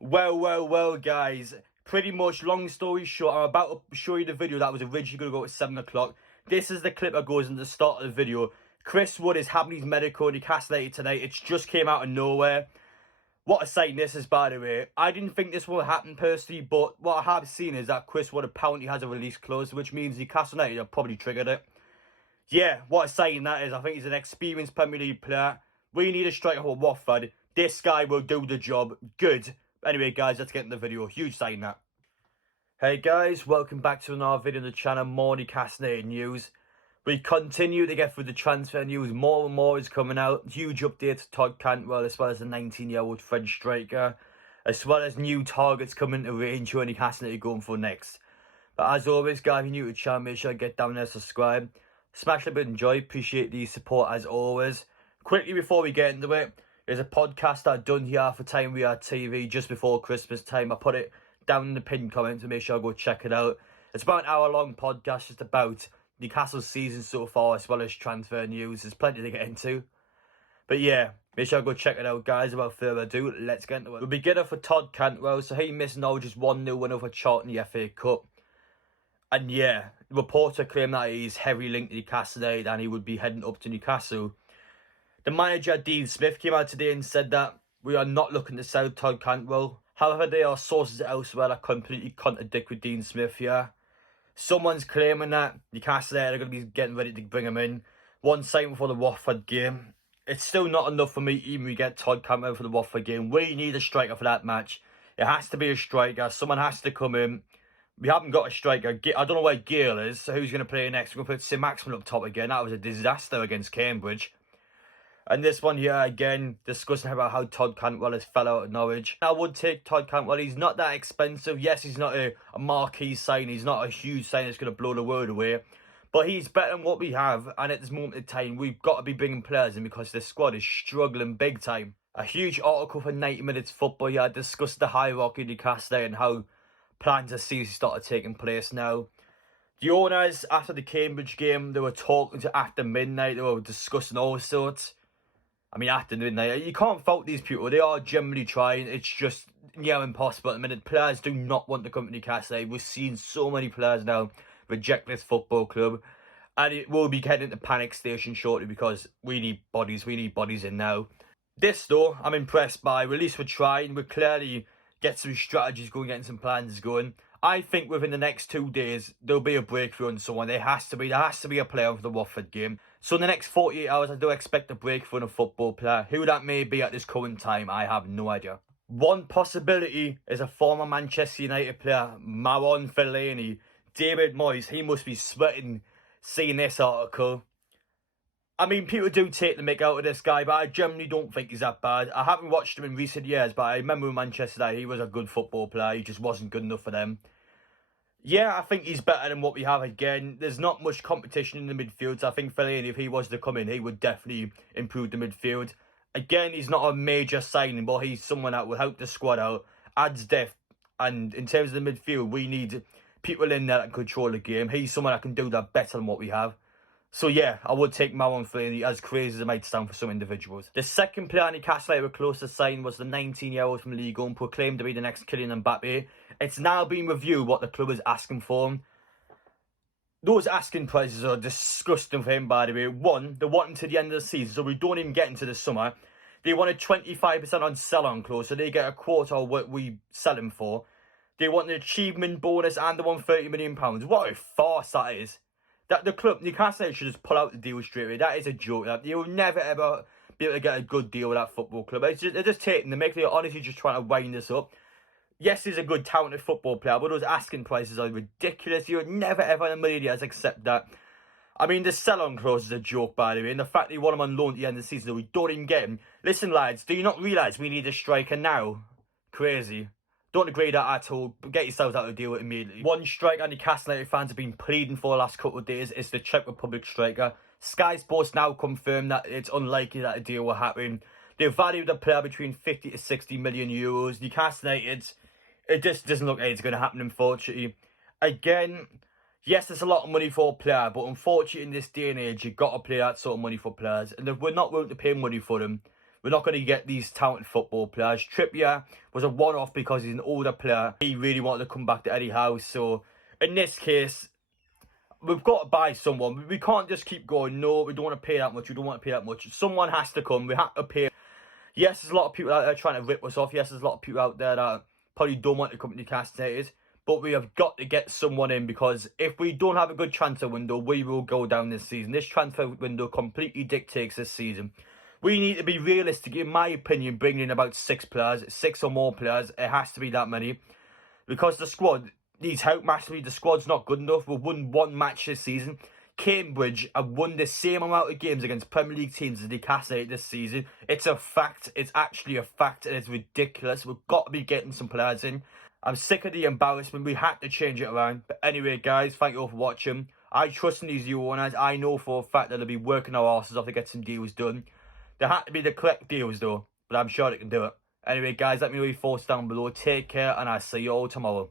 Well, guys. Pretty much, long story short, I'm about to show you the video that was originally going to go at 7 o'clock. This is the clip that goes in the start of the video. Chris Wood is having his medical Newcastle United tonight. It just came out of nowhere. What a sight this is, by the way. I didn't think this would happen personally, but what I have seen is that Chris Wood apparently has a release clause, which means Newcastle United have probably triggered it. Yeah, what a sight that is. I think he's an experienced Premier League player. We need a striker for Watford. This guy will do the job. Good. Anyway, guys, let's get in the video. Huge sign that. Hey, guys. Welcome back to another video on the channel. More Newcastle United news. We continue to get through the transfer news. More and more is coming out. Huge update to Todd Cantwell, as well as the 19-year-old French striker. As well as new targets coming to range who Newcastle United going for next. But as always, guys, if you're new to the channel, make sure to get down there, subscribe. Smash the button, enjoy. Appreciate the support as always. Quickly before we get into it, there's a podcast I've done here for Time We Are TV just before Christmas time. I put it down in the pinned comment to make sure I go check it out. It's about an hour-long podcast just about Newcastle's season so far, as well as transfer news. There's plenty to get into. But yeah, make sure I go check it out, guys. Without further ado, let's get into it. We'll begin for Todd Cantwell. So he missed now just 1-0 win over Charlton in the FA Cup. And yeah, the reporter claimed that he's heavily linked to Newcastle United and he would be heading up to Newcastle. The manager, Dean Smith, came out today and said that we are not looking to sell Todd Cantwell. However, there are sources elsewhere that completely contradict with Dean Smith here. Someone's claiming that Newcastle United are going to be getting ready to bring him in. One sign before the Watford game. It's still not enough for me even if we get Todd Cantwell for the Watford game. We need a striker for that match. It has to be a striker. Someone has to come in. We haven't got a striker. I don't know where Gale is. So who's going to play next? We're going to put Sim Maxwell up top again. That was a disaster against Cambridge. And this one here, again, discussing about how Todd Cantwell has fell out at Norwich. I would take Todd Cantwell. He's not that expensive. Yes, he's not a marquee sign. He's not a huge sign that's going to blow the world away. But he's better than what we have. And at this moment in time, we've got to be bringing players in because the squad is struggling big time. A huge article for 90 Minutes Football here discussed the hierarchy of Newcastle and how plans are seriously started taking place now. The owners, after the Cambridge game, they were talking to after midnight. They were discussing all sorts. I mean, after midnight, you can't fault these people. They are generally trying. It's just near impossible at the minute. Players do not want to come to Newcastle. We're seeing so many players now reject this football club. And it will be getting into panic station shortly because we need bodies. We need bodies in now. This, though, I'm impressed by. At least we're trying. We're clearly get some strategies going, getting some plans going. I think within the next 2 days, there'll be a breakthrough on someone. There has to be a player for the Watford game. So in the next 48 hours, I do expect a breakthrough on a football player. Who that may be at this current time, I have no idea. One possibility is a former Manchester United player, Marouane Fellaini. David Moyes, he must be sweating seeing this article. I mean, people do take the mick out of this guy, but I generally don't think he's that bad. I haven't watched him in recent years, but I remember with Manchester United, he was a good football player. He just wasn't good enough for them. Yeah, I think he's better than what we have again. There's not much competition in the midfield, so I think Fellaini, if he was to come in, he would definitely improve the midfield. Again, he's not a major signing, but he's someone that will help the squad out, adds depth. And in terms of the midfield, we need people in there that can control the game. He's someone that can do that better than what we have. So yeah, I would take Marouane Fellaini, as crazy as it might sound for some individuals. The second player Newcastle United were close to sign was the 19-year-old from Ligue 1, proclaimed to be the next Kylian Mbappe. It's now been reviewed what the club is asking for him. Those asking prices are disgusting for him, by the way. One, they want him to the end of the season, so we don't even get into the summer. They wanted 25% on sell-on clause, so they get a quarter of what we sell him for. They want an achievement bonus and they want £30 million. What a farce that is. That the club, Newcastle should just pull out the deal straight away. That is a joke. That you will never ever be able to get a good deal with that football club. They're just taking the mick. They're honestly just trying to wind this up. Yes, he's a good, talented football player, but those asking prices are ridiculous. You would never ever in a million years accept that. I mean, the sell-on clause is a joke, by the way. And the fact that you want him on loan at the end of the season, we don't even get him. Listen, lads, do you not realise we need a striker now? Crazy. Don't agree with that at all. Get yourselves out of the deal immediately. One striker Newcastle United fans have been pleading for the last couple of days is the Czech Republic striker. Sky Sports now confirmed that it's unlikely that a deal will happen. They valued the player between 50 to 60 million euros. Newcastle United, it just doesn't look like it's going to happen, unfortunately. Again, yes, there's a lot of money for a player, but unfortunately in this day and age, you've got to pay that sort of money for players. And if we're not willing to pay money for them, We're not going to get these talented football players. Trippier was a one-off because he's an older player. He really wanted to come back to Eddie Howe. So in this case, we've got to buy someone. We can't just keep going, no, we don't want to pay that much, we don't want to pay that much. Someone has to come. We have to pay. Yes, there's a lot of people out there trying to rip us off. Yes, there's a lot of people out there that probably don't want to come to Newcastle United. But we have got to get someone in, because if we don't have a good transfer window, we will go down this season. This transfer window completely dictates this season. We need to be realistic, in my opinion, bringing in about 6 players, 6 or more players. It has to be that many, because the squad needs help massively. The squad's not good enough. We've won 1 match this season. Cambridge have won the same amount of games against Premier League teams as Newcastle United this season. It's a fact. It's actually a fact, and it's ridiculous. We've got to be getting some players in. I'm sick of the embarrassment. We had to change it around. But anyway, guys, thank you all for watching. I trust in these new owners. I know for a fact that they'll be working our asses off to get some deals done. They had to be the correct deals, though. But I'm sure they can do it. Anyway, guys, let me know your thoughts down below. Take care, and I'll see you all tomorrow.